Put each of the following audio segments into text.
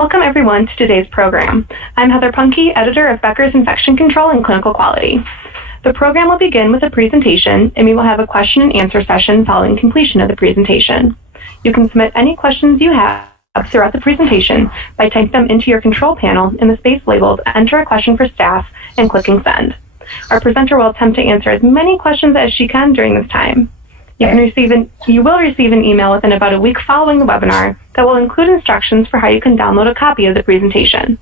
Welcome everyone to today's program. I'm Heather Punke, editor of Becker's Infection Control and Clinical Quality. The program will begin with a presentation, and we will have a question and answer session following completion of the presentation. You can submit any questions you have throughout the presentation by typing them into your control panel in the space labeled Enter a Question for Staff and clicking Send. Our presenter will attempt to answer as many questions as she can during this time. You will receive an email within about a week following the webinar that will include instructions for how you can download a copy of the presentation.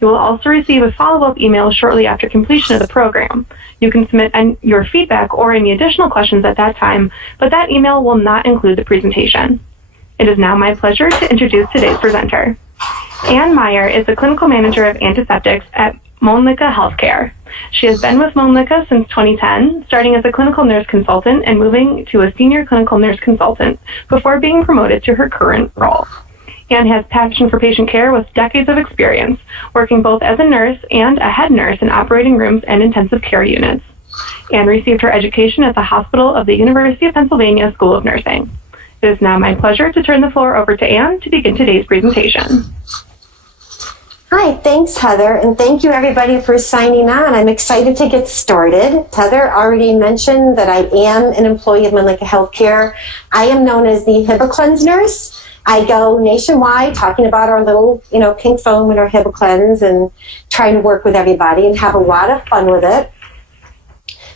You will also receive a follow-up email shortly after completion of the program. You can submit your feedback or any additional questions at that time, but that email will not include the presentation. It is now my pleasure to introduce today's presenter. Ann Meyer is the Clinical Manager of Antiseptics at Mölnlycke Healthcare. She has been with Mölnlycke since 2010, starting as a clinical nurse consultant and moving to a senior clinical nurse consultant before being promoted to her current role. Ann has passion for patient care with decades of experience, working both as a nurse and a head nurse in operating rooms and intensive care units. Ann received her education at the Hospital of the University of Pennsylvania School of Nursing. It is now my pleasure to turn the floor over to Ann to begin today's presentation. Hi, thanks Heather, and thank you everybody for signing on. I'm excited to get started. Heather already mentioned that I am an employee of Mölnlycke Healthcare. I am known as the HibaCleanse nurse. I go nationwide talking about our little, pink foam and our HibaCleanse and trying to work with everybody and have a lot of fun with it.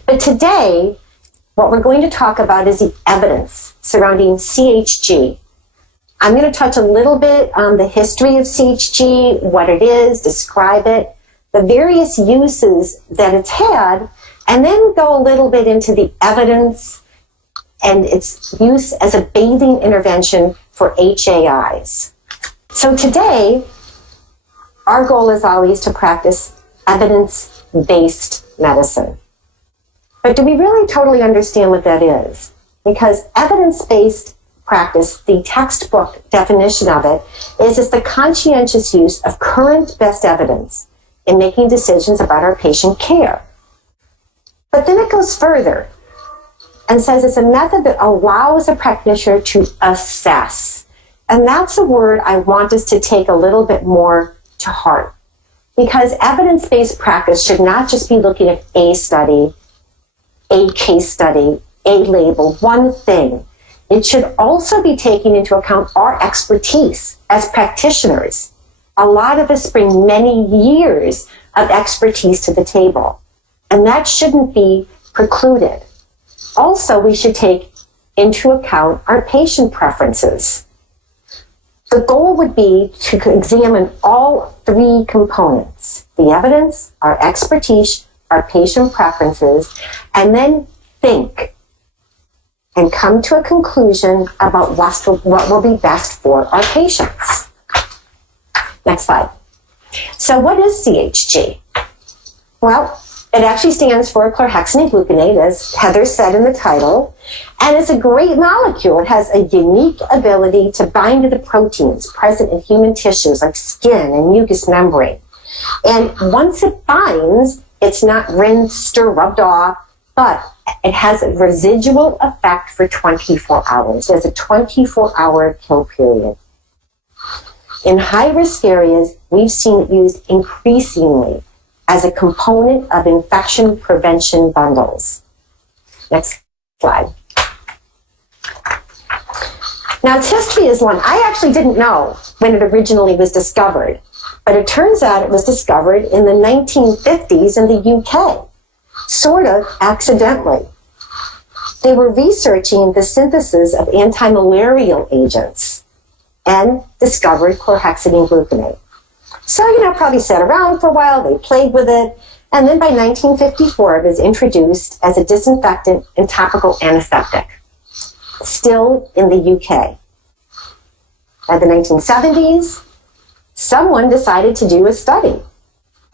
But today, what we're going to talk about is the evidence surrounding CHG. I'm going to touch a little bit on the history of CHG, what it is, describe it, the various uses that it's had, and then go a little bit into the evidence and its use as a bathing intervention for HAIs. So today, our goal is always to practice evidence-based medicine. But do we really totally understand what that is? Because evidence-based practice, the textbook definition of it, is the conscientious use of current best evidence in making decisions about our patient care. But then it goes further and says it's a method that allows a practitioner to assess. And that's a word I want us to take a little bit more to heart. Because evidence-based practice should not just be looking at a study, a case study, a label, one thing. It should also be taking into account our expertise as practitioners. A lot of us bring many years of expertise to the table, and that shouldn't be precluded. Also, we should take into account our patient preferences. The goal would be to examine all three components: the evidence, our expertise, our patient preferences, and then think and come to a conclusion about what will be best for our patients. Next slide. So what is CHG? Well, it actually stands for chlorhexidine gluconate, as Heather said in the title, and it's a great molecule. It has a unique ability to bind to the proteins present in human tissues like skin and mucous membrane. And once it binds, it's not rinsed or rubbed off, but it has a residual effect for 24 hours. There's a 24-hour kill period. In high-risk areas, we've seen it used increasingly as a component of infection prevention bundles. Next slide. Now, its history is one I actually didn't know when it originally was discovered, but it turns out it was discovered in the 1950s in the UK. Sort of accidentally. They were researching the synthesis of anti-malarial agents and discovered chlorhexidine gluconate. So, probably sat around for a while, they played with it, and then by 1954 it was introduced as a disinfectant and topical antiseptic, still in the UK. By the 1970s, someone decided to do a study,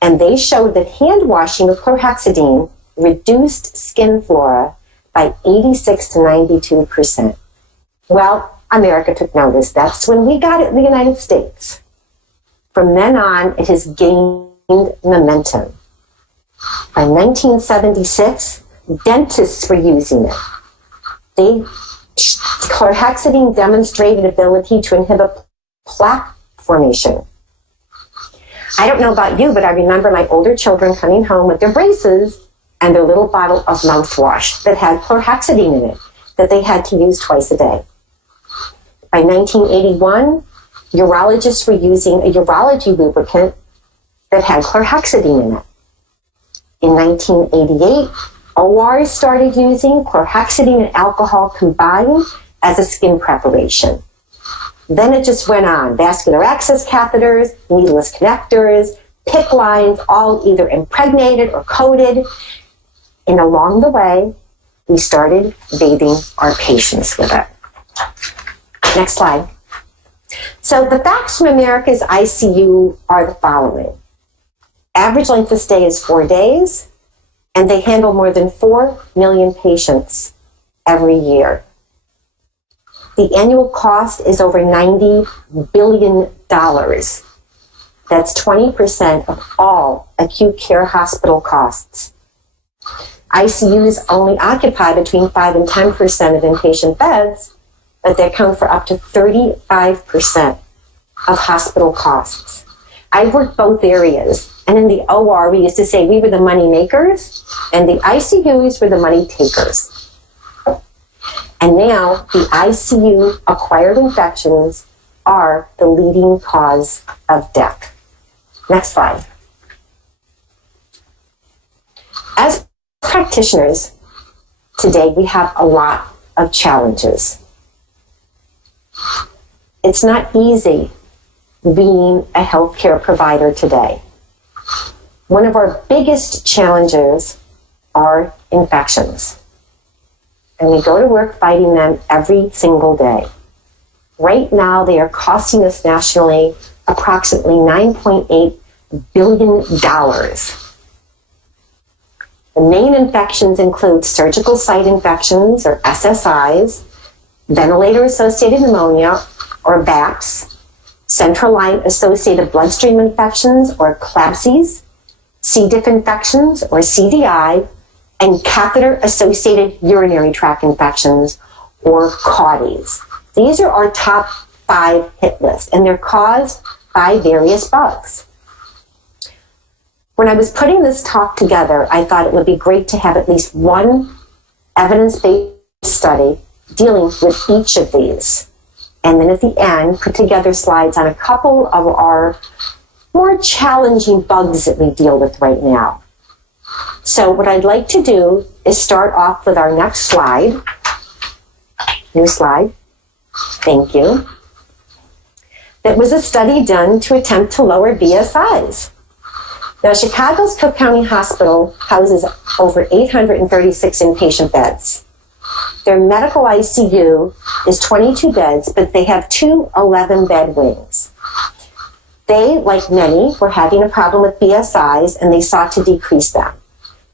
and they showed that hand washing with chlorhexidine reduced skin flora by 86 to 92%. Well, America took notice. That's when we got it in the United States. From then on, it has gained momentum. By 1976, dentists were using it. Chlorhexidine demonstrated ability to inhibit plaque formation I don't know about you, but I remember my older children coming home with their braces and their little bottle of mouthwash that had chlorhexidine in it that they had to use twice a day. By 1981, urologists were using a urology lubricant that had chlorhexidine in it. In 1988, ORs started using chlorhexidine and alcohol combined as a skin preparation. Then it just went on. Vascular access catheters, needleless connectors, PICC lines, all either impregnated or coated. And along the way, we started bathing our patients with it. Next slide. So the facts from America's ICU are the following. Average length of stay is 4 days, and they handle more than 4 million patients every year. The annual cost is over $90 billion. That's 20% of all acute care hospital costs. ICUs only occupy between 5 and 10% of inpatient beds, but they account for up to 35% of hospital costs. I've worked both areas, and in the OR, we used to say we were the money makers, and the ICUs were the money takers. And now the ICU-acquired infections are the leading cause of death. Next slide. As practitioners, today we have a lot of challenges. It's not easy being a healthcare provider today. One of our biggest challenges are infections. And we go to work fighting them every single day. Right now, they are costing us nationally approximately $9.8 billion. The main infections include surgical site infections, or SSIs, ventilator-associated pneumonia, or VAPS, central line-associated bloodstream infections, or CLABSIs, C. diff infections, or CDI, and catheter-associated urinary tract infections, or CAUTIs. These are our top 5 hit lists, and they're caused by various bugs. When I was putting this talk together, I thought it would be great to have at least one evidence-based study dealing with each of these. And then at the end, put together slides on a couple of our more challenging bugs that we deal with right now. So what I'd like to do is start off with our next slide. New slide. Thank you. That was a study done to attempt to lower BSIs. Now, Chicago's Cook County Hospital houses over 836 inpatient beds. Their medical ICU is 22 beds, but they have 2 11-bed wings. They, like many, were having a problem with BSIs, and they sought to decrease them.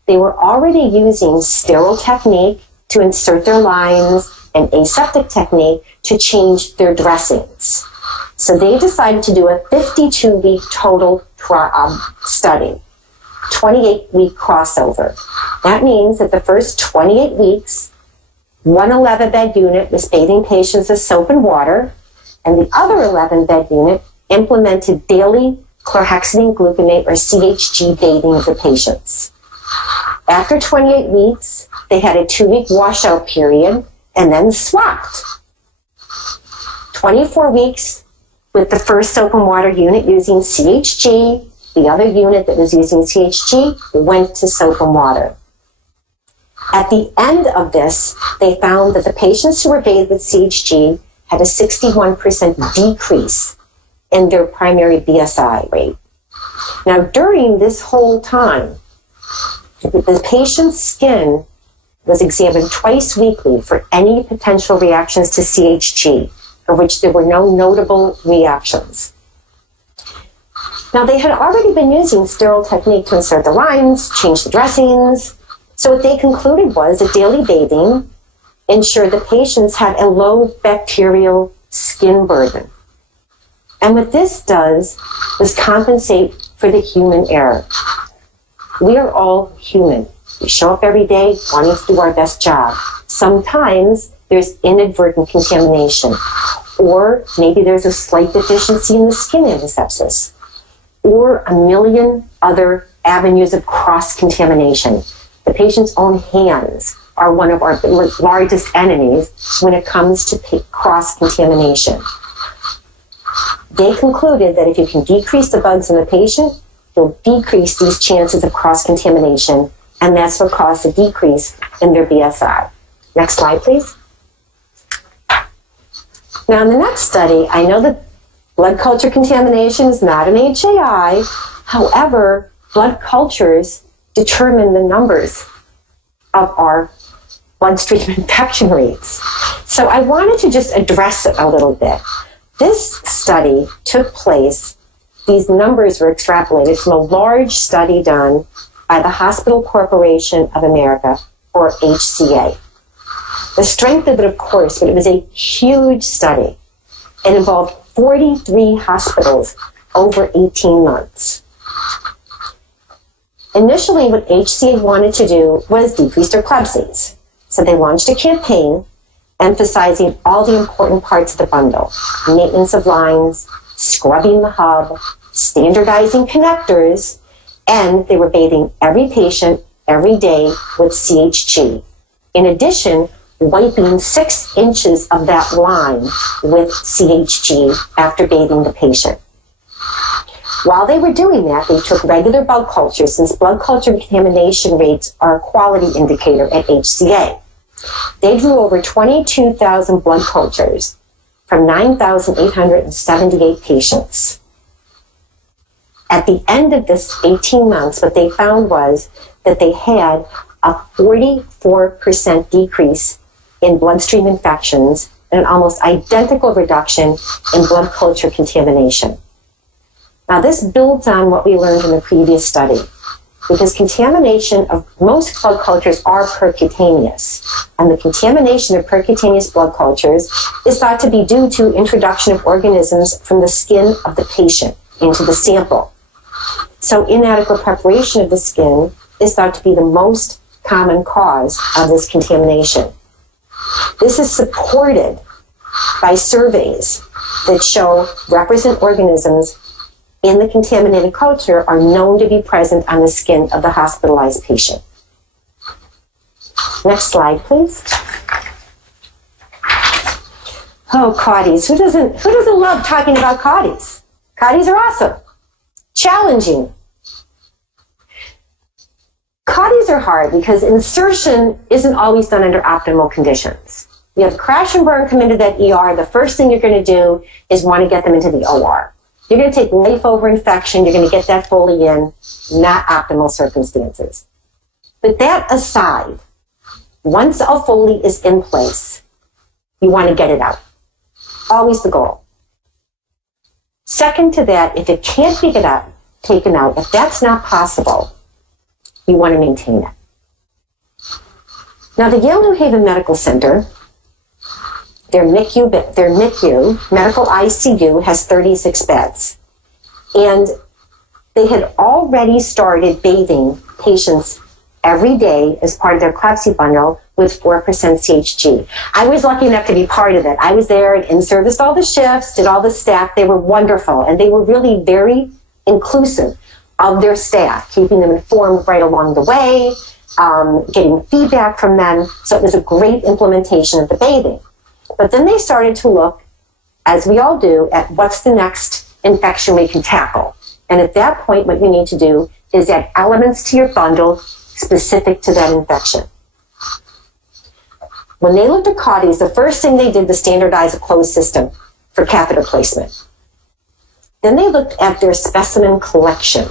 They were already using sterile technique to insert their lines and aseptic technique to change their dressings. So they decided to do a 52-week total study, 28-week crossover. That means that the first 28 weeks, one 11-bed unit was bathing patients with soap and water, and the other 11-bed unit implemented daily chlorhexidine gluconate, or CHG, bathing of the patients. After 28 weeks, they had a 2-week washout period and then swapped. 24 weeks with the first soap and water unit using CHG. The other unit that was using CHG went to soap and water. At the end of this, they found that the patients who were bathed with CHG had a 61% decrease in their primary BSI rate. Now, during this whole time, the patient's skin was examined twice weekly for any potential reactions to CHG, for which there were no notable reactions. Now, they had already been using sterile technique to insert the lines, change the dressings. So what they concluded was that daily bathing ensured the patients had a low bacterial skin burden. And what this does is compensate for the human error. We are all human. We show up every day wanting to do our best job. Sometimes there's inadvertent contamination, or maybe there's a slight deficiency in the skin antisepsis. or a million other avenues of cross-contamination. The patient's own hands are one of our largest enemies when it comes to cross-contamination. They concluded that if you can decrease the bugs in the patient, you'll decrease these chances of cross-contamination, and that's what caused a decrease in their BSI. Next slide, please. Now, in the next study, I know that blood culture contamination is not an HAI. However, blood cultures determine the numbers of our bloodstream infection rates. So I wanted to just address it a little bit. This study took place, these numbers were extrapolated from a large study done by the Hospital Corporation of America, or HCA. The strength of it, of course, but it was a huge study. It involved 43 hospitals over 18 months. Initially, what HCA wanted to do was decrease their CLEBSIs. So they launched a campaign emphasizing all the important parts of the bundle: maintenance of lines, scrubbing the hub, standardizing connectors, and they were bathing every patient every day with CHG. In addition, wiping 6 inches of that line with CHG after bathing the patient. While they were doing that, they took regular blood cultures, since blood culture contamination rates are a quality indicator at HCA. They drew over 22,000 blood cultures from 9,878 patients. At the end of this 18 months, what they found was that they had a 44% decrease in bloodstream infections and an almost identical reduction in blood culture contamination. Now, this builds on what we learned in the previous study, because contamination of most blood cultures are percutaneous, and the contamination of percutaneous blood cultures is thought to be due to introduction of organisms from the skin of the patient into the sample. So inadequate preparation of the skin is thought to be the most common cause of this contamination. This is supported by surveys that show represent organisms in the contaminated culture are known to be present on the skin of the hospitalized patient. Next slide, please. Oh, CAUTIs. Who doesn't love talking about CAUTIs? CAUTIs are awesome. Challenging. CAUTIs are hard because insertion isn't always done under optimal conditions. You have crash and burn come into that ER, the first thing you're going to do is want to get them into the OR. You're going to take life over infection, you're going to get that Foley in, not optimal circumstances. But that aside, once a Foley is in place, you want to get it out. Always the goal. Second to that, if it can't be taken out, if that's not possible, you want to maintain it. Now, the Yale New Haven Medical Center, their MICU, medical ICU, has 36 beds. And they had already started bathing patients every day as part of their CLEBSI bundle with 4% CHG. I was lucky enough to be part of it. I was there and in-serviced all the shifts, did all the staff. They were wonderful, and they were really very inclusive of their staff, keeping them informed right along the way, getting feedback from them. So it was a great implementation of the bathing. But then they started to look, as we all do, at what's the next infection we can tackle. And at that point, what you need to do is add elements to your bundle specific to that infection. When they looked at CAUTIs, the first thing they did was standardize a closed system for catheter placement. Then they looked at their specimen collection.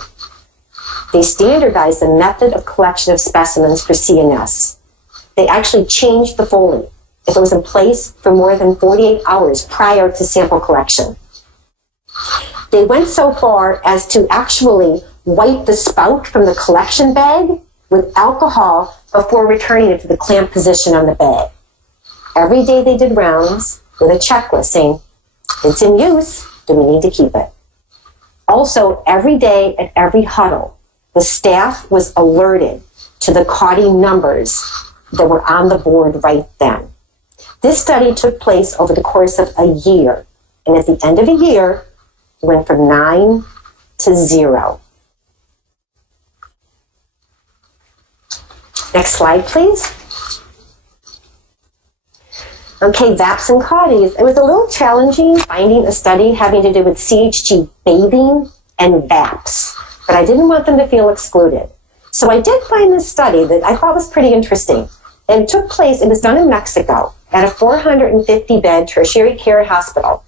They standardized the method of collection of specimens for CNS. They actually changed the Foley if it was in place for more than 48 hours prior to sample collection. They went so far as to actually wipe the spout from the collection bag with alcohol before returning it to the clamp position on the bag. Every day they did rounds with a checklist saying, it's in use, do we need to keep it? Also, every day at every huddle, the staff was alerted to the CAUTI numbers that were on the board right then. This study took place over the course of a year, and at the end of a year, it went from 9 to 0. Next slide, please. Okay, VAPs and CAUTIs. It was a little challenging finding a study having to do with CHG bathing and VAPs, but I didn't want them to feel excluded. So I did find this study that I thought was pretty interesting. And it took place, it was done in Mexico at a 450-bed tertiary care hospital.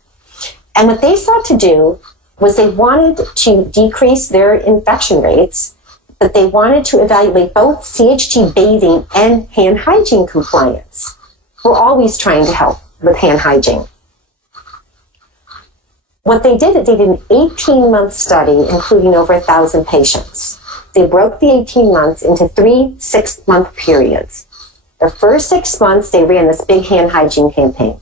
And what they sought to do was they wanted to decrease their infection rates, but they wanted to evaluate both CHG bathing and hand hygiene compliance. We're always trying to help with hand hygiene. What they did an 18-month study, including over 1,000 patients. They broke the 18 months into 3 6-month periods. The first 6 months, they ran this big hand hygiene campaign.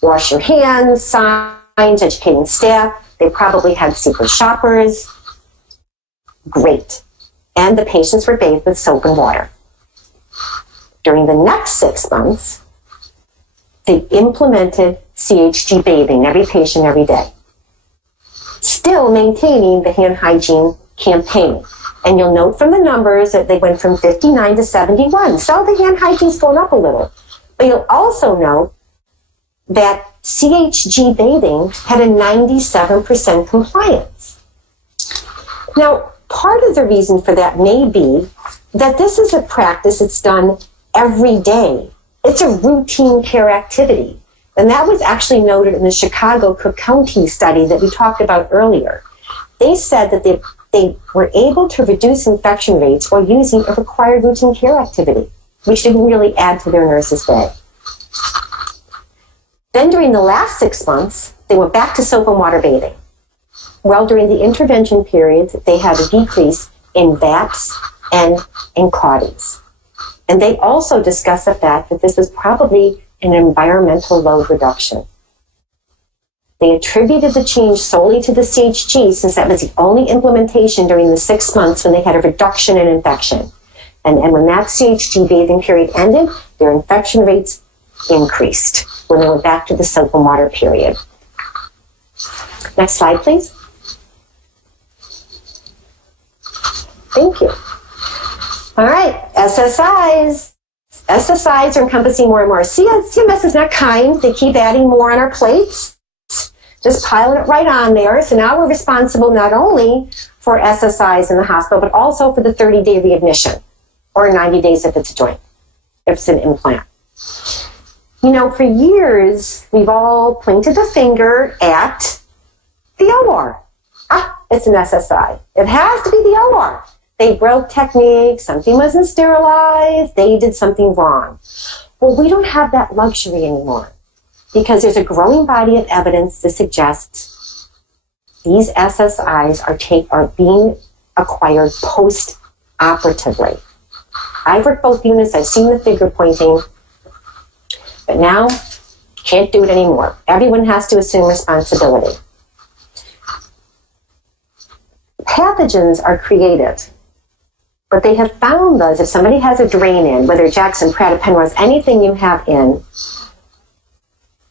Wash your hands, signs, educating staff. They probably had secret shoppers. Great. And the patients were bathed with soap and water. During the next 6 months, they implemented CHG bathing, every patient every day, still maintaining the hand hygiene campaign. And you'll note from the numbers that they went from 59 to 71. So the hand hygiene's going up a little. But you'll also note that CHG bathing had a 97% compliance. Now, part of the reason for that may be that this is a practice that's done every day. It's a routine care activity. And that was actually noted in the Chicago Cook County study that we talked about earlier. They said that they were able to reduce infection rates while using a required routine care activity, which didn't really add to their nurse's day. Then during the last 6 months, they went back to soap and water bathing. Well, during the intervention periods, they had a decrease in VAPs and in CAUTIs. And they also discussed the fact that this was probably an environmental load reduction. They attributed the change solely to the CHG since that was the only implementation during the 6 months when they had a reduction in infection. And when that CHG bathing period ended, their infection rates increased when they went back to the soap and water period. Next slide, please. Thank you. All right, SSIs. SSIs are encompassing more and more. CMS is not kind. They keep adding more on our plates. Just piling it right on there. So now we're responsible not only for SSIs in the hospital, but also for the 30-day readmission, or 90 days if it's a joint, if it's an implant. You know, for years, we've all pointed the finger at the OR. It's an SSI. It has to be the OR. They broke technique, something wasn't sterilized, they did something wrong. Well, we don't have that luxury anymore because there's a growing body of evidence to suggest these SSIs are being acquired post-operatively. I've worked both units, I've seen the finger pointing, but now can't do it anymore. Everyone has to assume responsibility. Pathogens are creative, but they have found those. If somebody has a drain in, whether Jackson, Pratt, Penrose, anything you have in,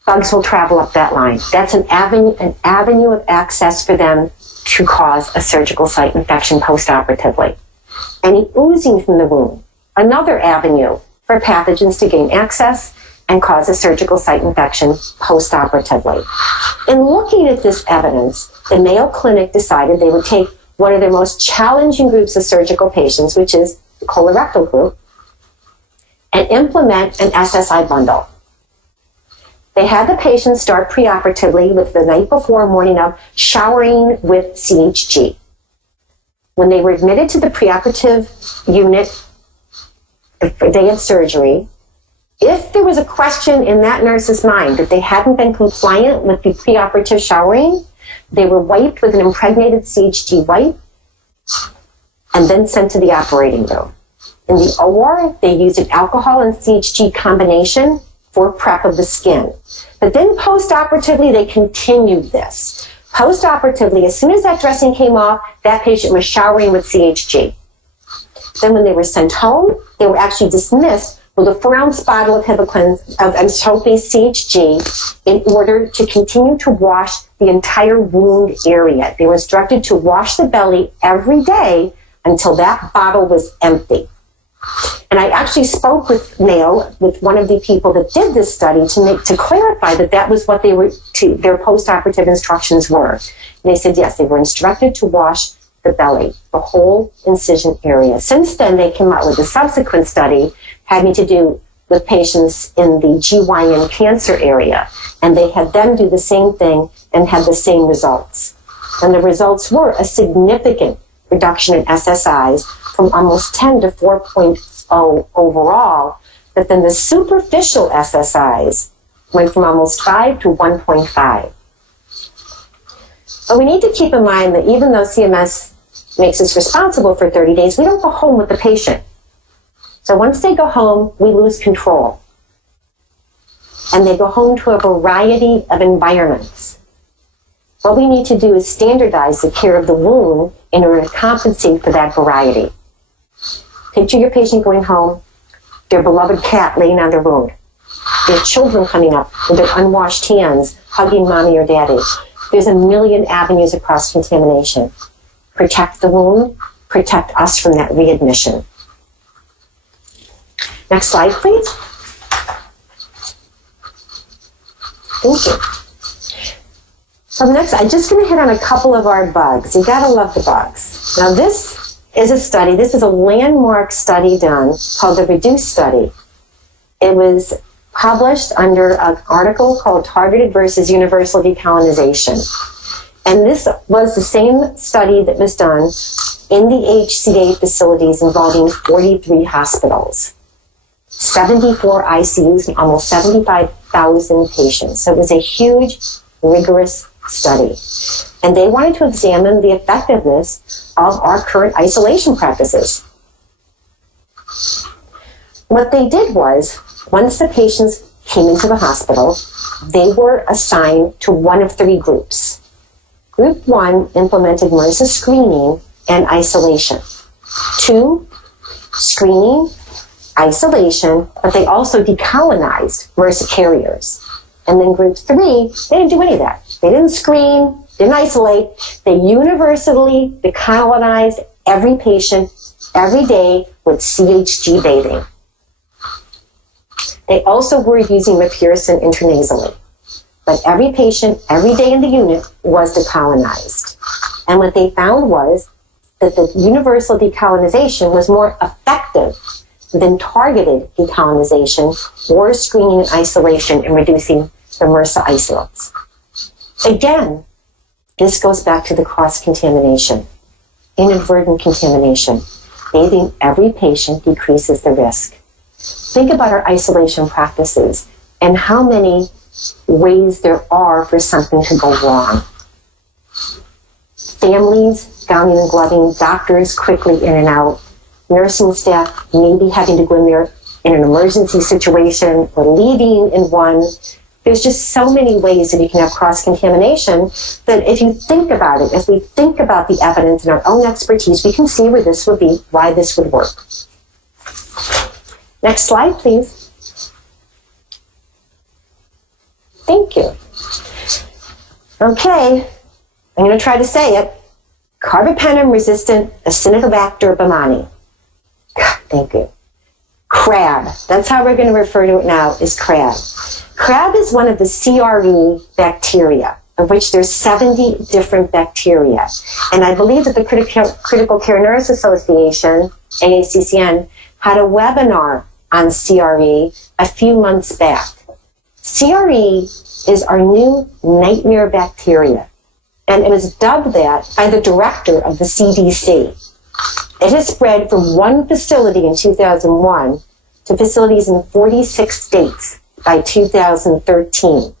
bugs will travel up that line. That's an avenue of access for them to cause a surgical site infection post-operatively. Any oozing from the wound, another avenue for pathogens to gain access and cause a surgical site infection post-operatively. In looking at this evidence, the Mayo Clinic decided they would take one of their most challenging groups of surgical patients, which is the colorectal group, and implement an SSI bundle. They had the patients start preoperatively with the night before, morning of, showering with CHG. When they were admitted to the preoperative unit the day of surgery, if there was a question in that nurse's mind that they hadn't been compliant with the preoperative showering, they were wiped with an impregnated CHG wipe and then sent to the operating room. In the OR, they used an alcohol and CHG combination for prep of the skin. But then post-operatively, they continued this. Post-operatively, as soon as that dressing came off, that patient was showering with CHG. Then when they were sent home, they were actually dismissed with a 4-ounce bottle of sulfate CHG in order to continue to wash the entire wound area. They were instructed to wash the belly every day until that bottle was empty. And I actually spoke with one of the people that did this study to clarify that was what their post-operative instructions were. And they said, yes, they were instructed to wash the belly, the whole incision area. Since then, they came out with a subsequent study having to do with patients in the GYN cancer area. And they had them do the same thing and had the same results. And the results were a significant reduction in SSIs from almost 10 to 4.0 overall, but then the superficial SSIs went from almost 5 to 1.5. But we need to keep in mind that even though CMS makes us responsible for 30 days, we don't go home with the patient. So once they go home, we lose control. And they go home to a variety of environments. What we need to do is standardize the care of the wound in order to compensate for that variety. Picture your patient going home, their beloved cat laying on their wound, their children coming up with their unwashed hands, hugging mommy or daddy. There's a million avenues of cross-contamination. Protect the wound, protect us from that readmission. Next slide, please. Thank you. So next, I'm just going to hit on a couple of our bugs. You gotta love the bugs. Now this is a study, this is a landmark study done called the REDUCE study. It was published under an article called Targeted versus Universal Decolonization. And this was the same study that was done in the HCA facilities involving 43 hospitals, 74 ICUs, and almost 75,000 patients. So it was a huge, rigorous study. And they wanted to examine the effectiveness of our current isolation practices. What they did was, once the patients came into the hospital, they were assigned to one of 3 groups. Group 1 implemented MRSA screening and isolation. 2, screening, isolation, but they also decolonized MRSA carriers. And then group 3, they didn't do any of that. They didn't screen, didn't isolate. They universally decolonized every patient every day with CHG bathing. They also were using mupirocin intranasally. But every patient, every day in the unit was decolonized. And what they found was that the universal decolonization was more effective than targeted decolonization or screening and isolation in reducing the MRSA isolates. Again, this goes back to the cross-contamination, inadvertent contamination. Bathing every patient decreases the risk. Think about our isolation practices and how many ways there are for something to go wrong. Families, gowning and gloving, doctors quickly in and out, nursing staff maybe having to go in there in an emergency situation or leaving in one. There's just so many ways that you can have cross-contamination that if you think about it, if we think about the evidence and our own expertise, we can see where this would be, why this would work. Next slide, please. Thank you. Okay, I'm going to try to say it. Carbapenem-resistant Acinetobacter baumannii. Thank you. CRAB. That's how we're going to refer to it now, is CRAB. CRAB is one of the CRE bacteria, of which there's 70 different bacteria. And I believe that the Critical Care Nurse Association, AACCN, had a webinar on CRE a few months back. CRE is our new nightmare bacteria, and it was dubbed that by the director of the CDC. It has spread from one facility in 2001 to facilities in 46 states by 2013.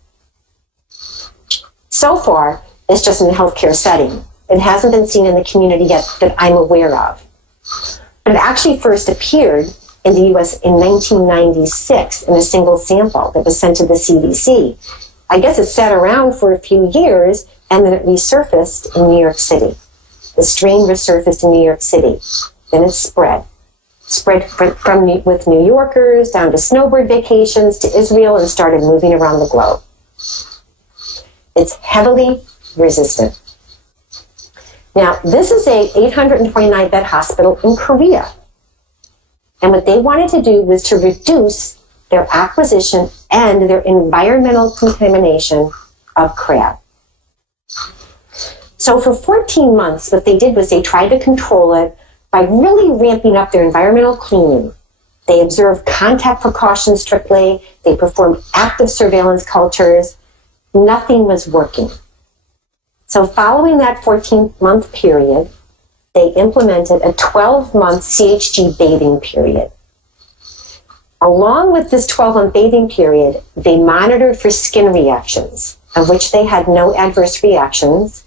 So far, it's just in a healthcare setting. It hasn't been seen in the community yet that I'm aware of. But it actually first appeared in the U.S. in 1996 in a single sample that was sent to the CDC. I guess it sat around for a few years, and then it resurfaced in New York City. The strain resurfaced in New York City. Then it spread. spread with New Yorkers down to snowbird vacations to Israel and started moving around the globe. It's heavily resistant. Now, this is a 829-bed hospital in Korea. And what they wanted to do was to reduce their acquisition and their environmental contamination of crab. So for 14 months, what they did was they tried to control it by really ramping up their environmental cleaning. They observed contact precautions strictly. They performed active surveillance cultures. Nothing was working. So following that 14-month period, they implemented a 12-month CHG bathing period. Along with this 12-month bathing period, they monitored for skin reactions, of which they had no adverse reactions,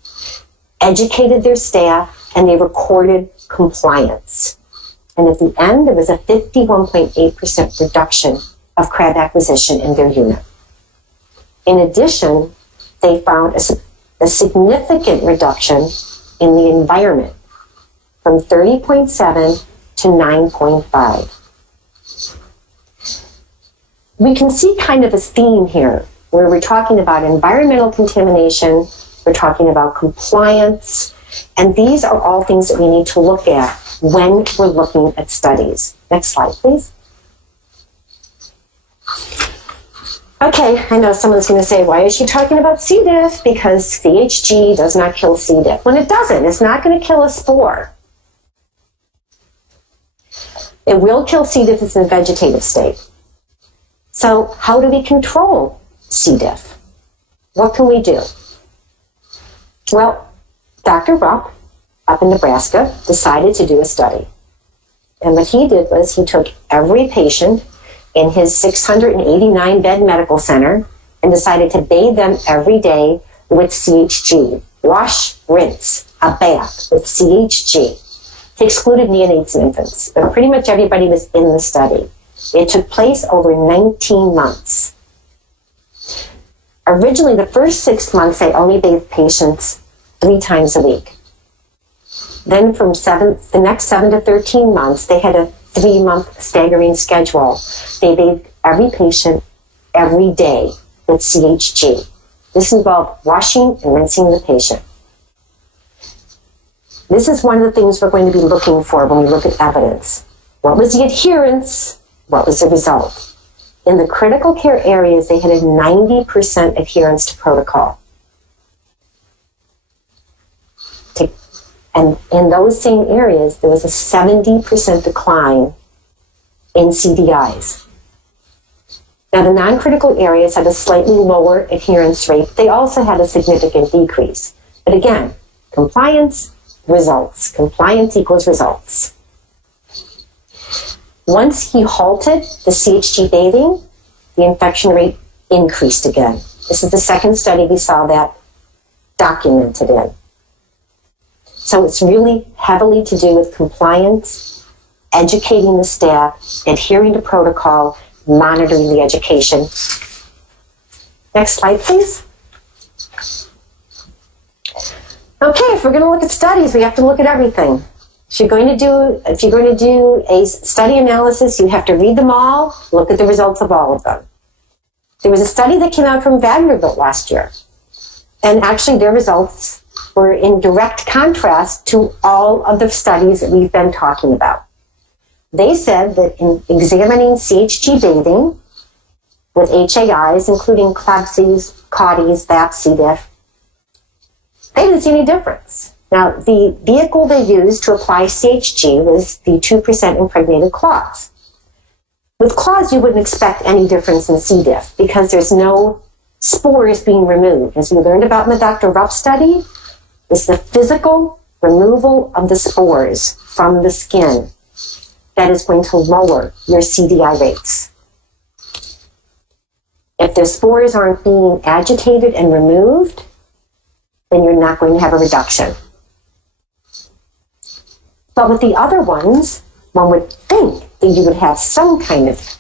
educated their staff, and they recorded compliance. And at the end, there was a 51.8% reduction of crab acquisition in their unit. In addition, they found a significant reduction in the environment from 30.7 to 9.5. We can see kind of a theme here where we're talking about environmental contamination, we're talking about compliance, and these are all things that we need to look at when we're looking at studies. Next slide, please. Okay, I know someone's going to say, why is she talking about C. diff? Because CHG does not kill C. diff. When it doesn't, it's not going to kill a spore. It will kill C. diff if it's in a vegetative state. So how do we control C. diff? What can we do? Well, Dr. Rupp up in Nebraska decided to do a study. And what he did was he took every patient in his 689-bed medical center and decided to bathe them every day with CHG. Wash, rinse, a bath with CHG. He excluded neonates and infants, but pretty much everybody was in the study. It took place over 19 months. Originally, the first 6 months, they only bathed patients 3 times a week. Then from the next 7 to 13 months, they had a 3-month staggering schedule. They bathed every patient every day with CHG. This involved washing and rinsing the patient. This is one of the things we're going to be looking for when we look at evidence. What was the adherence? What was the result? In the critical care areas, they had a 90% adherence to protocol. And in those same areas, there was a 70% decline in CDIs. Now, the non-critical areas had a slightly lower adherence rate. They also had a significant decrease. But again, compliance, results. Compliance equals results. Once he halted the CHG bathing, the infection rate increased again. This is the second study we saw that documented in. So it's really heavily to do with compliance, educating the staff, adhering to protocol, monitoring the education. Next slide, please. Okay, if we're going to look at studies, we have to look at everything. If you're going to do a study analysis, you have to read them all, look at the results of all of them. There was a study that came out from Vanderbilt last year, and actually their results were in direct contrast to all of the studies that we've been talking about. They said that in examining CHG bathing with HAIs, including Klebsi's, Caudy's, VAP, C. diff, they didn't see any difference. Now, the vehicle they used to apply CHG was the 2% impregnated claws. With claws, you wouldn't expect any difference in C. diff because there's no spores being removed. As we learned about in the Dr. Rupp study, it's the physical removal of the spores from the skin that is going to lower your CDI rates. If the spores aren't being agitated and removed, then you're not going to have a reduction. But with the other ones, one would think that you would have some kind of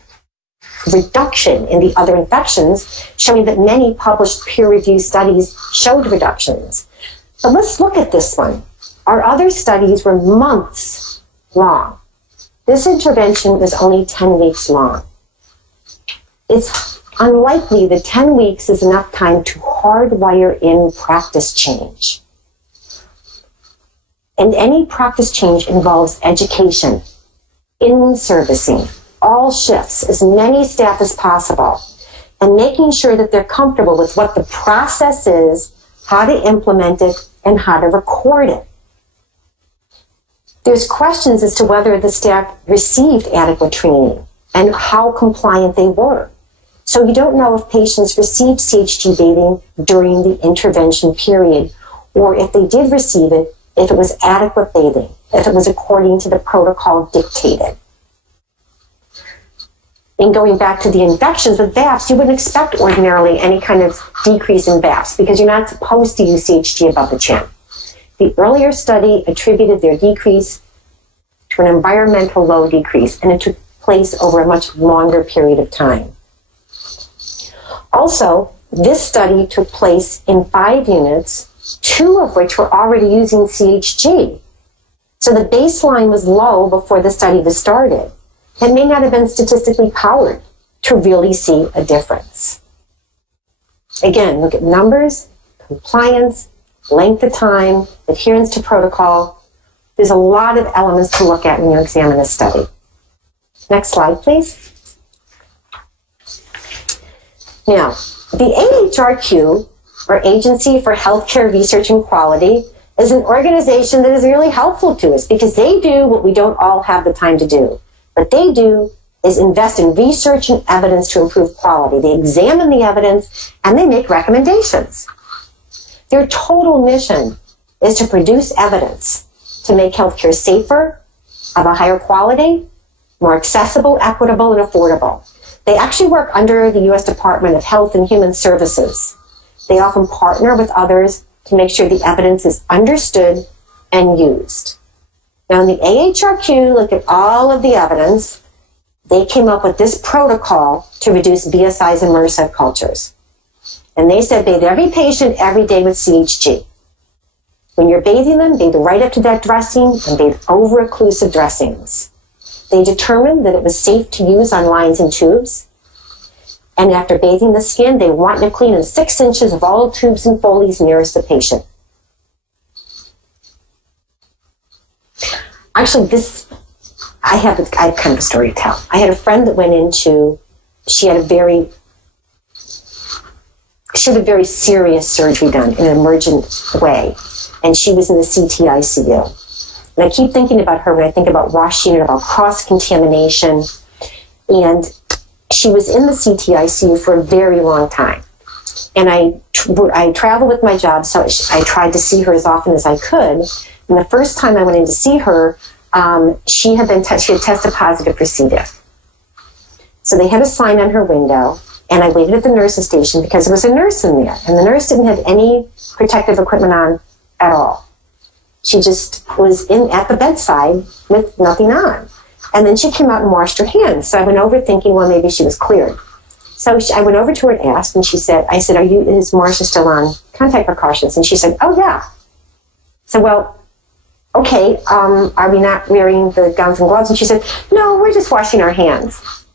reduction in the other infections, showing that many published peer-reviewed studies showed reductions. But let's look at this one. Our other studies were months long. This intervention was only 10 weeks long. It's unlikely that 10 weeks is enough time to hardwire in practice change. And any practice change involves education, in-servicing, all shifts, as many staff as possible, and making sure that they're comfortable with what the process is, how to implement it, and how to record it. There's questions as to whether the staff received adequate training and how compliant they were. So you don't know if patients received CHG bathing during the intervention period, or if they did receive it, if it was adequate bathing, if it was according to the protocol dictated. And going back to the infections with VAPs, you wouldn't expect ordinarily any kind of decrease in VAPs because you're not supposed to use CHG above the chin. The earlier study attributed their decrease to an environmental low decrease, and it took place over a much longer period of time. Also, this study took place in 5 units, 2 of which were already using CHG. So the baseline was low before the study was started. It may not have been statistically powered to really see a difference. Again, look at numbers, compliance, length of time, adherence to protocol. There's a lot of elements to look at when you examine a study. Next slide, please. Now, the AHRQ, or Agency for Healthcare Research and Quality, is an organization that is really helpful to us because they do what we don't all have the time to do. What they do is invest in research and evidence to improve quality. They examine the evidence and they make recommendations. Their total mission is to produce evidence to make healthcare safer, of a higher quality, more accessible, equitable, and affordable. They actually work under the U.S. Department of Health and Human Services. They often partner with others to make sure the evidence is understood and used. Now, the AHRQ looked at all of the evidence. They came up with this protocol to reduce BSIs and MRSA cultures. And they said bathe every patient every day with CHG. When you're bathing them, bathe right up to that dressing and bathe over-occlusive dressings. They determined that it was safe to use on lines and tubes. And after bathing the skin, they want to clean in 6 inches of all tubes and Foleys nearest the patient. Actually, I have kind of a story to tell. I had a friend that went into, she had a very serious surgery done in an emergent way. And she was in the CT ICU. And I keep thinking about her when I think about washing and about cross-contamination. And she was in the CT ICU for a very long time. And I traveled with my job, so I tried to see her as often as I could. And the first time I went in to see her, she had tested positive for C. diff. So they had a sign on her window, and I waited at the nurse's station because there was a nurse in there, and the nurse didn't have any protective equipment on at all. She just was at the bedside with nothing on. And then she came out and washed her hands. So I went over thinking, well, maybe she was cleared. So I went over to her and asked, and I said, is Marsha still on contact precautions? And she said, oh, yeah. So, well, okay, are we not wearing the gowns and gloves? And she said, no, we're just washing our hands.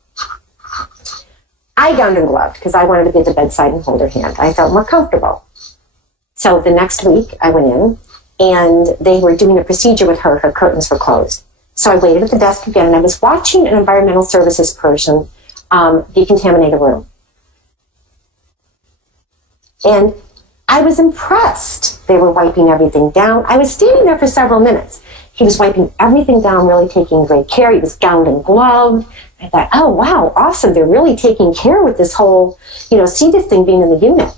I gowned and gloved because I wanted to be at the bedside and hold her hand. I felt more comfortable. So the next week I went in and they were doing a procedure with her. Her curtains were closed. So I waited at the desk again and I was watching an environmental services person decontaminate a room. And I was impressed. They were wiping everything down. I was standing there for several minutes. He was wiping everything down, really taking great care. He was gowned and gloved. I thought, oh, wow, awesome. They're really taking care with this whole, C. diff thing being in the unit.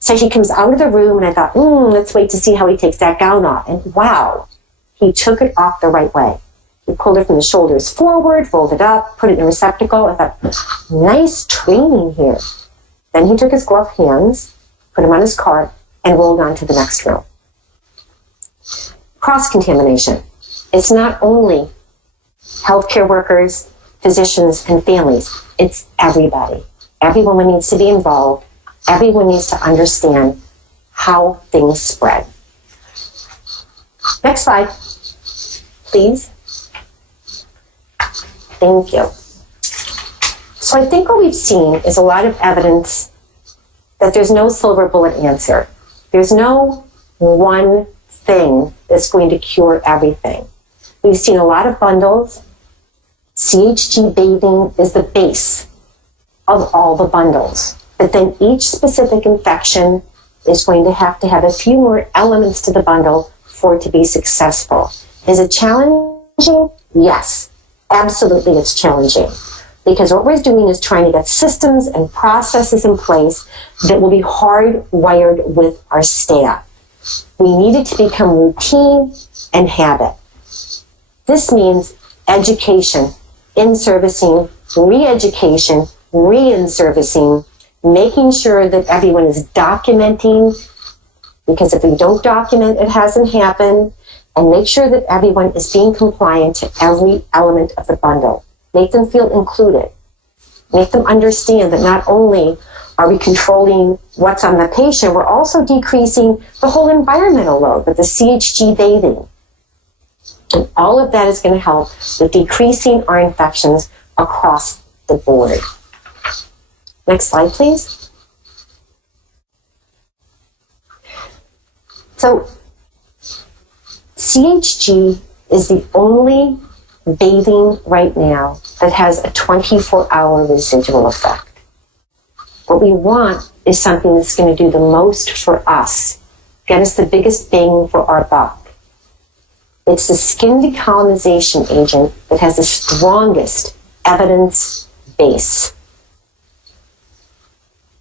So he comes out of the room and I thought, let's wait to see how he takes that gown off. And wow, he took it off the right way. He pulled it from the shoulders forward, rolled it up, put it in a receptacle. I thought, nice training here. Then he took his gloved hands, put him on his cart, and rolled on to the next room. Cross-contamination. It's not only healthcare workers, physicians, and families. It's everybody. Everyone needs to be involved. Everyone needs to understand how things spread. Next slide, please. Thank you. So I think what we've seen is a lot of evidence that there's no silver bullet answer. There's no one thing that's going to cure everything. We've seen a lot of bundles. CHG bathing is the base of all the bundles. But then each specific infection is going to have a few more elements to the bundle for it to be successful. Is it challenging? Yes, absolutely it's challenging. Because what we're doing is trying to get systems and processes in place that will be hardwired with our staff. We need it to become routine and habit. This means education, in-servicing, re-education, re-in-servicing, making sure that everyone is documenting, because if we don't document, it hasn't happened, and make sure that everyone is being compliant to every element of the bundle. Make them feel included. Make them understand that not only are we controlling what's on the patient, we're also decreasing the whole environmental load with the CHG bathing. And all of that is going to help with decreasing our infections across the board. Next slide, please. So, CHG is the only bathing right now that has a 24-hour residual effect. What we want is something that's going to do the most for us, get us the biggest bang for our buck. It's the skin decolonization agent that has the strongest evidence base.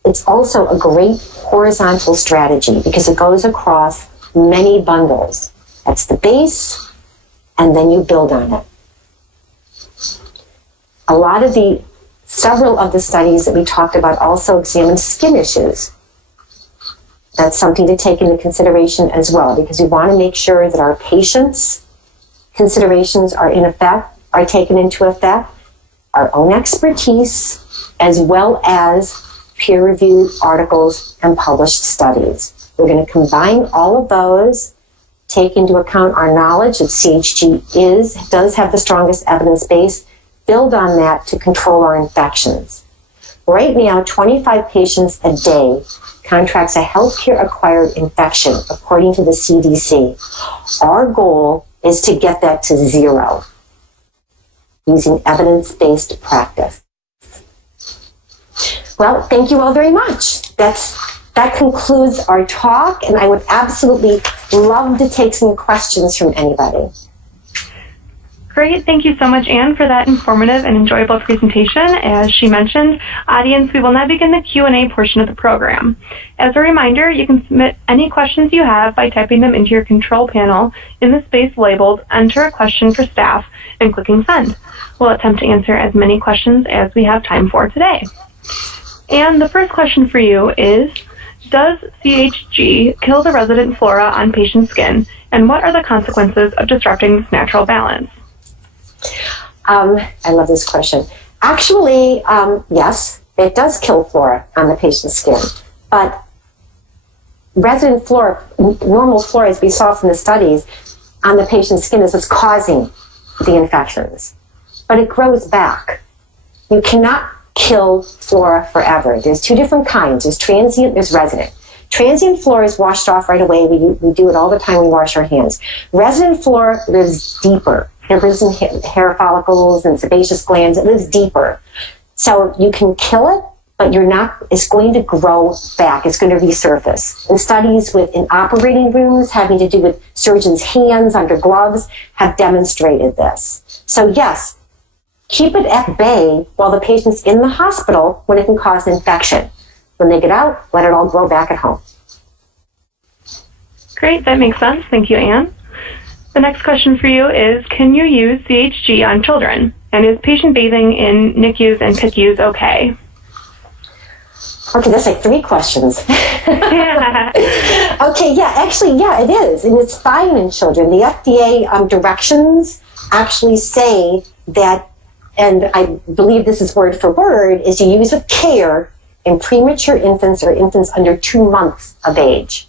It's also a great horizontal strategy because it goes across many bundles. That's the base, and then you build on it. Several of the studies that we talked about also examine skin issues. That's something to take into consideration as well, because we want to make sure that our patients' considerations are taken into effect, our own expertise, as well as peer-reviewed articles and published studies. We're going to combine all of those, take into account our knowledge that CHG does have the strongest evidence base, build on that to control our infections. Right now, 25 patients a day contracts a healthcare-acquired infection, according to the CDC. Our goal is to get that to 0 using evidence-based practice. Well, thank you all very much. That concludes our talk, and I would absolutely love to take some questions from anybody. Great. Thank you so much, Anne, for that informative and enjoyable presentation. As she mentioned, audience, we will now begin the Q&A portion of the program. As a reminder, you can submit any questions you have by typing them into your control panel in the space labeled Enter a Question for Staff and clicking Send. We'll attempt to answer as many questions as we have time for today. And the first question for you is, does CHG kill the resident flora on patient skin, and what are the consequences of disrupting this natural balance? I love this question. Actually, yes, it does kill flora on the patient's skin, but resident flora, normal flora, as we saw from the studies, on the patient's skin is what's causing the infections, but it grows back. You cannot kill flora forever. There's two different kinds. There's transient, there's resident. Transient flora is washed off right away. We do it all the time. We wash our hands. Resident flora lives deeper. It lives in hair follicles and sebaceous glands. It lives deeper. So you can kill it, but it's going to grow back. It's going to resurface. And studies in operating rooms having to do with surgeons' hands under gloves have demonstrated this. So yes, keep it at bay while the patient's in the hospital when it can cause an infection. When they get out, let it all grow back at home. Great, that makes sense. Thank you, Anne. The next question for you is, can you use CHG on children? And is patient bathing in NICUs and PICUs okay? Okay, that's like 3 questions. Yeah. Okay, yeah, it is. And it's fine in children. The FDA directions actually say that, and I believe this is word for word, is to use with care in premature infants or infants under 2 months of age.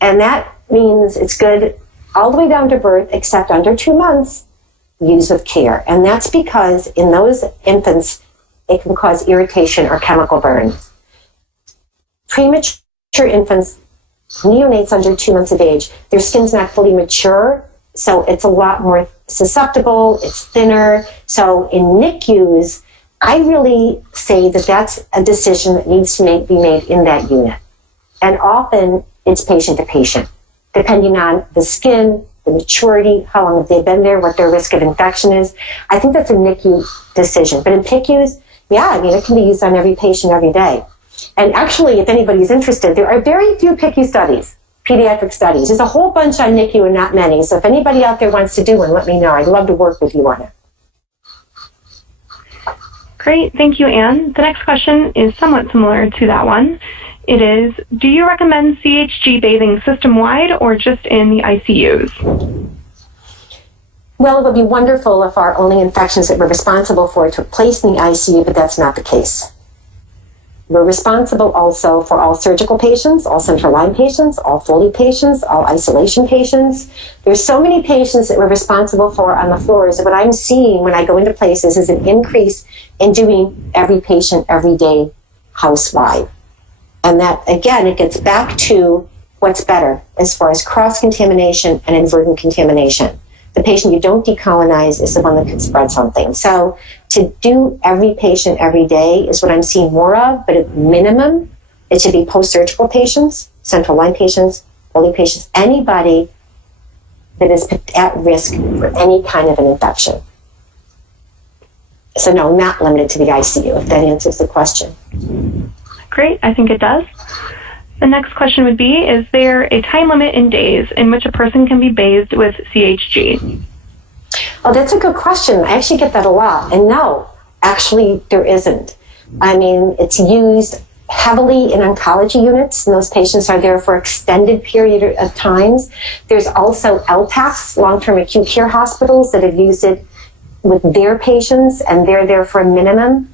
And that means it's good all the way down to birth, except under 2 months, use with care. And that's because in those infants, it can cause irritation or chemical burns. Premature infants, neonates under 2 months of age, their skin's not fully mature, so it's a lot more susceptible, it's thinner. So in NICUs, I really say that that's a decision that needs to be made in that unit. And often it's patient to patient, depending on the skin, the maturity, how long have they been there, what their risk of infection is. I think that's a NICU decision. But in PICUs, yeah, I mean, it can be used on every patient every day. And actually, if anybody's interested, there are very few PICU studies, pediatric studies. There's a whole bunch on NICU and not many. So if anybody out there wants to do one, let me know. I'd love to work with you on it. Great. Thank you, Anne. The next question is somewhat similar to that one. It is, do you recommend CHG bathing system-wide or just in the ICUs? Well, it would be wonderful if our only infections that we're responsible for took place in the ICU, but that's not the case. We're responsible also for all surgical patients, all central line patients, all Foley patients, all isolation patients. There's so many patients that we're responsible for on the floors. What I'm seeing when I go into places is an increase in doing every patient every day house-wide. And that, again, it gets back to what's better as far as cross-contamination and inadvertent contamination. The patient you don't decolonize is the one that could spread something. So to do every patient every day is what I'm seeing more of, but at minimum, it should be post-surgical patients, central line patients, Foley patients, anybody that is at risk for any kind of an infection. So no, not limited to the ICU, if that answers the question. Great, I think it does. The next question would be, is there a time limit in days in which a person can be bathed with CHG? Oh, that's a good question. I actually get that a lot. And no, actually there isn't. I mean, it's used heavily in oncology units, and those patients are there for extended period of times. There's also LTACs, long-term acute care hospitals, that have used it with their patients, and they're there for a minimum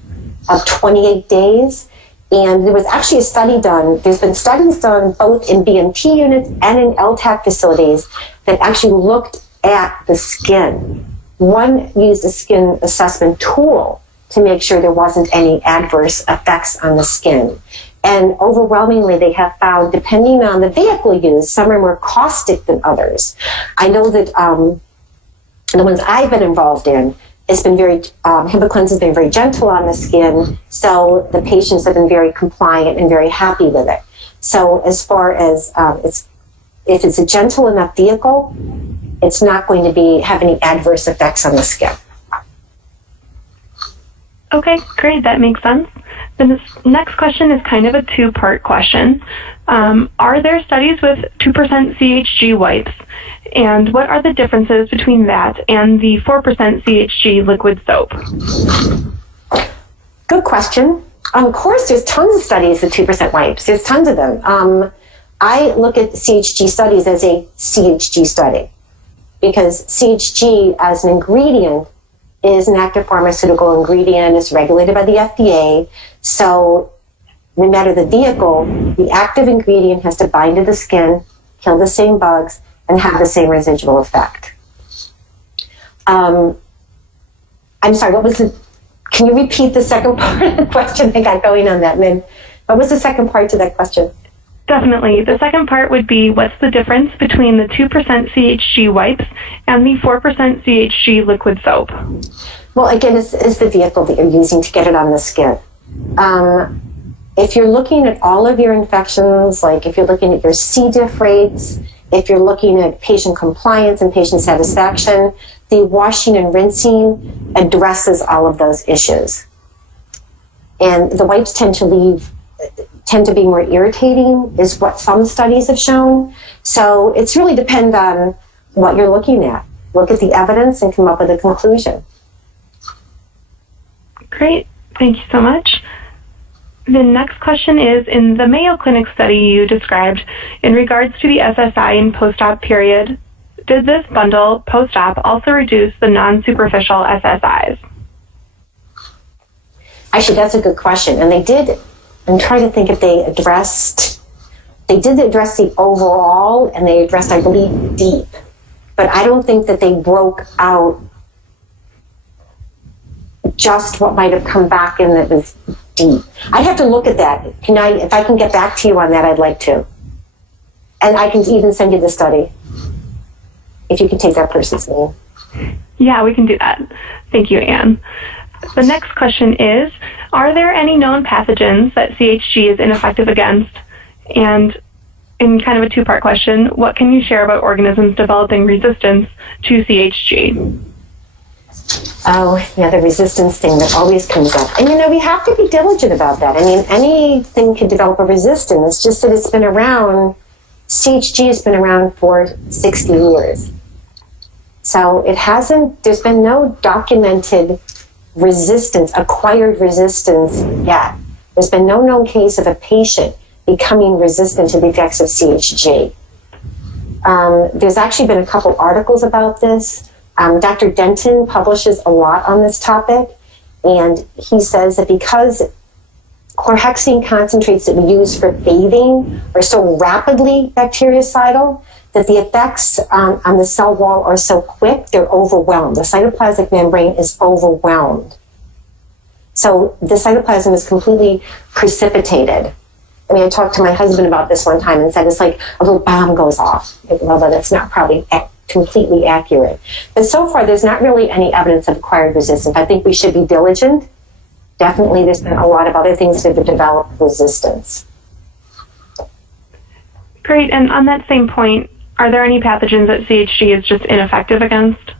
of 28 days. And there was actually a study done, there's been studies done both in BMT units and in LTAC facilities that actually looked at the skin. One used a skin assessment tool to make sure there wasn't any adverse effects on the skin. And overwhelmingly, they have found, depending on the vehicle used, some are more caustic than others. I know that the ones I've been involved in, it's been very, HIPAA has been very gentle on the skin, so the patients have been very compliant and very happy with it. So as far as if it's a gentle enough vehicle, it's not going to have any adverse effects on the skin. Okay, great, that makes sense. The next question is kind of a two-part question. Are there studies with 2% CHG wipes? And what are the differences between that and the 4% CHG liquid soap? Good question. Of course, there's tons of studies with 2% wipes. There's tons of them. I look at CHG studies as a CHG study because CHG as an ingredient is an active pharmaceutical ingredient. It's regulated by the FDA. So no matter the vehicle, the active ingredient has to bind to the skin, kill the same bugs, and have the same residual effect. I'm sorry, can you repeat the second part of the question? I got going on that. And then what was the second part to that question? Definitely. The second part would be, what's the difference between the 2% CHG wipes and the 4% CHG liquid soap? Well, again, it's the vehicle that you're using to get it on the skin. If you're looking at all of your infections, like if you're looking at your C. diff rates, if you're looking at patient compliance and patient satisfaction, the washing and rinsing addresses all of those issues. And the wipes tend to be more irritating, is what some studies have shown. So it's really depend on what you're looking at. Look at the evidence and come up with a conclusion. Great, thank you so much. The next question is, in the Mayo Clinic study you described, in regards to the SSI and post-op period, did this bundle post-op also reduce the non-superficial SSIs? Actually, that's a good question. And they did, I'm trying to think if they did address the overall, and they addressed, I believe, deep. But I don't think that they broke out just what might have come back in that was deep. I'd have to look at that. If I can get back to you on that, I'd like to. And I can even send you the study, if you can take that person's name. Yeah, we can do that. Thank you, Anne. The next question is, are there any known pathogens that CHG is ineffective against? And in kind of a two-part question, what can you share about organisms developing resistance to CHG? Oh, yeah, the resistance thing that always comes up. And, we have to be diligent about that. I mean, anything can develop a resistance. It's just that it's been around, CHG has been around for 60 years. So there's been no documented resistance, acquired resistance yet. There's been no known case of a patient becoming resistant to the effects of CHG. There's actually been a couple articles about this. Dr. Denton publishes a lot on this topic, and he says that because chlorhexidine concentrates that we use for bathing are so rapidly bactericidal, that the effects on the cell wall are so quick, they're overwhelmed. The cytoplasmic membrane is overwhelmed. So the cytoplasm is completely precipitated. I mean, I talked to my husband about this one time and said it's like a little bomb goes off. Although that's not probably completely accurate. But so far, there's not really any evidence of acquired resistance. I think we should be diligent. Definitely, there's been a lot of other things that have developed resistance. Great. And on that same point, are there any pathogens that CHG is just ineffective against?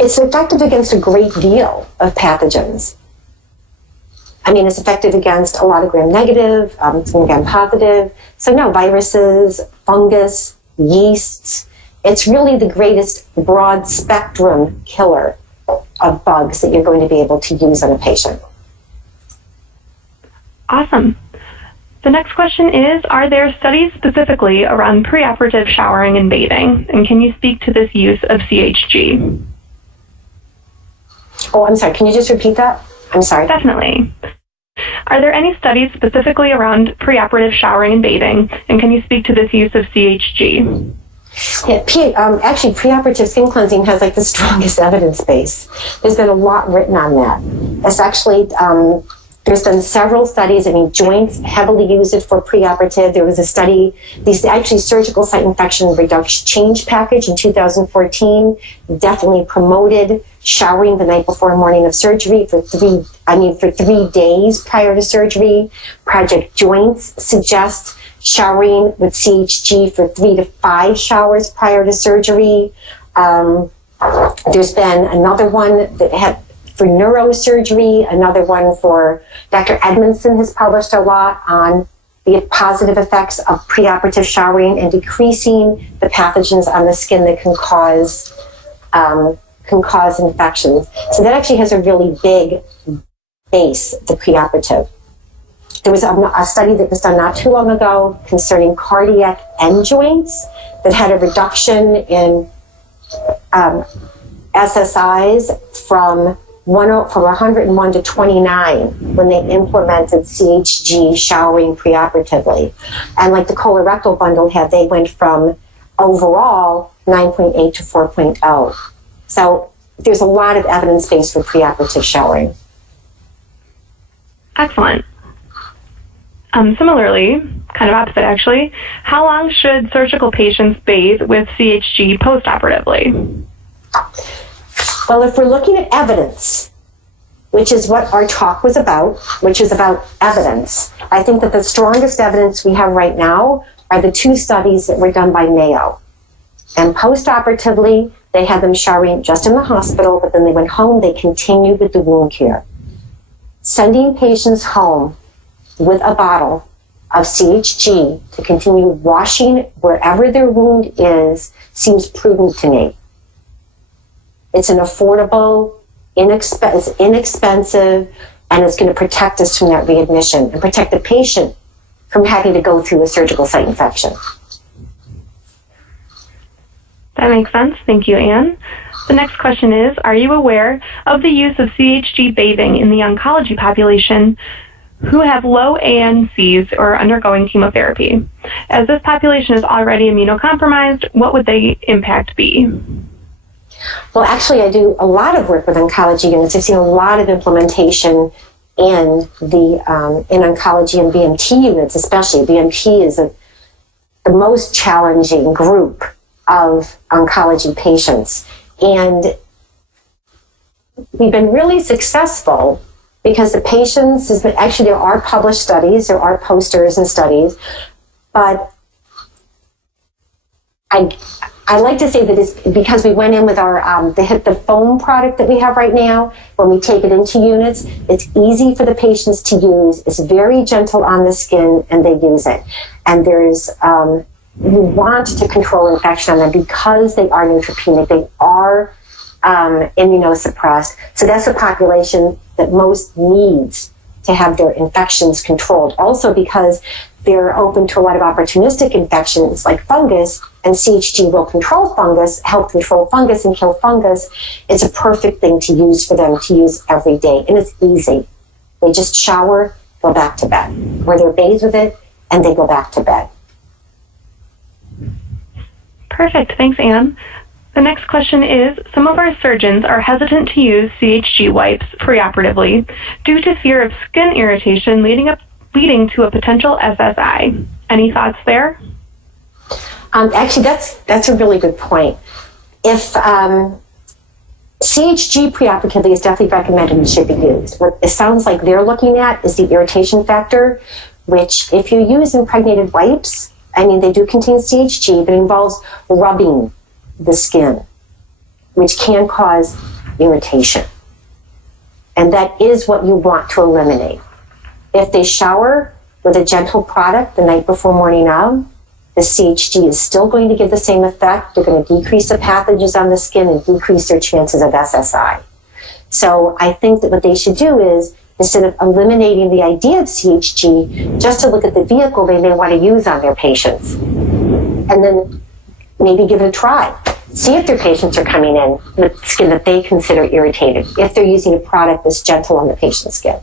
It's effective against a great deal of pathogens. I mean, it's effective against a lot of gram-negative, some gram-positive. So no, viruses, fungus, yeasts. It's really the greatest broad-spectrum killer of bugs that you're going to be able to use on a patient. Awesome. The next question is, are there studies specifically around preoperative showering and bathing? And can you speak to this use of CHG? Oh, I'm sorry. Can you just repeat that? I'm sorry. Definitely. Are there any studies specifically around preoperative showering and bathing? And can you speak to this use of CHG? Yeah, actually, preoperative skin cleansing has like the strongest evidence base. There's been a lot written on that. It's actually, there's been several studies. I mean, joints heavily use it for preoperative. There was a study, actually surgical site infection reduction change package in 2014 definitely promoted showering the night before morning of surgery for 3 days prior to surgery. Project Joints suggests showering with CHG for 3 to 5 showers prior to surgery. There's been another one that had for neurosurgery, another one for Dr. Edmondson has published a lot on the positive effects of preoperative showering and decreasing the pathogens on the skin that can cause infections. So that actually has a really big base, the preoperative. There was a study that was done not too long ago concerning cardiac end joints that had a reduction in SSIs from 101 to 29 when they implemented CHG showering preoperatively. And like the colorectal bundle they went from overall 9.8 to 4.0. So there's a lot of evidence base for preoperative showering. Excellent. Similarly, kind of opposite actually, how long should surgical patients bathe with CHG postoperatively? Well, if we're looking at evidence, which is what our talk was about, which is about evidence, I think that the strongest evidence we have right now are the 2 studies that were done by Mayo. And postoperatively, they had them showering just in the hospital, but then they went home, they continued with the wound care. Sending patients home with a bottle of CHG to continue washing wherever their wound is seems prudent to me. It's an affordable, it's inexpensive, and it's going to protect us from that readmission and protect the patient from having to go through a surgical site infection. That makes sense. Thank you, Anne. The next question is, are you aware of the use of CHG bathing in the oncology population who have low ANCs or undergoing chemotherapy? As this population is already immunocompromised, what would the impact be? Well, actually, I do a lot of work with oncology units. I've seen a lot of implementation in in oncology and BMT units, especially. BMT is the most challenging group of oncology patients. And we've been really successful because the patients, actually there are published studies, there are posters and studies, but I like to say that it's because we went in with our the foam product that we have right now. When we take it into units, it's easy for the patients to use. It's very gentle on the skin, and they use it. And there's we want to control infection on them because they are neutropenic. They are immunosuppressed. So that's the population that most needs to have their infections controlled. Also because they're open to a lot of opportunistic infections like fungus, and CHG will control fungus, help control fungus and kill fungus. It's a perfect thing to use for them to use every day, and it's easy. They just shower, go back to bed, or they're bathed with it, and they go back to bed. Perfect. Thanks, Anne. The next question is, some of our surgeons are hesitant to use CHG wipes preoperatively due to fear of skin irritation leading to a potential SSI. Any thoughts there? Actually, that's a really good point. If CHG preoperatively is definitely recommended and should be used. What it sounds like they're looking at is the irritation factor, which if you use impregnated wipes, I mean, they do contain CHG, but it involves rubbing the skin, which can cause irritation. And that is what you want to eliminate. If they shower with a gentle product the night before morning of, the CHG is still going to give the same effect. They're going to decrease the pathogens on the skin and decrease their chances of SSI. So I think that what they should do is, instead of eliminating the idea of CHG, just to look at the vehicle they may want to use on their patients. And then maybe give it a try. See if their patients are coming in with skin that they consider irritated, if they're using a product that's gentle on the patient's skin.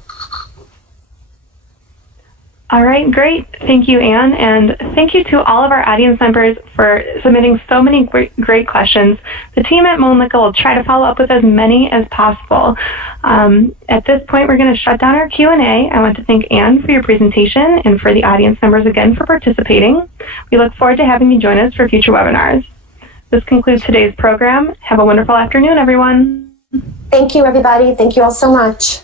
All right, great. Thank you, Anne, and thank you to all of our audience members for submitting so many great questions. The team at Mölnlycke will try to follow up with as many as possible. At this point, we're going to shut down our Q&A. I want to thank Anne for your presentation and for the audience members again for participating. We look forward to having you join us for future webinars. This concludes today's program. Have a wonderful afternoon, everyone. Thank you, everybody. Thank you all so much.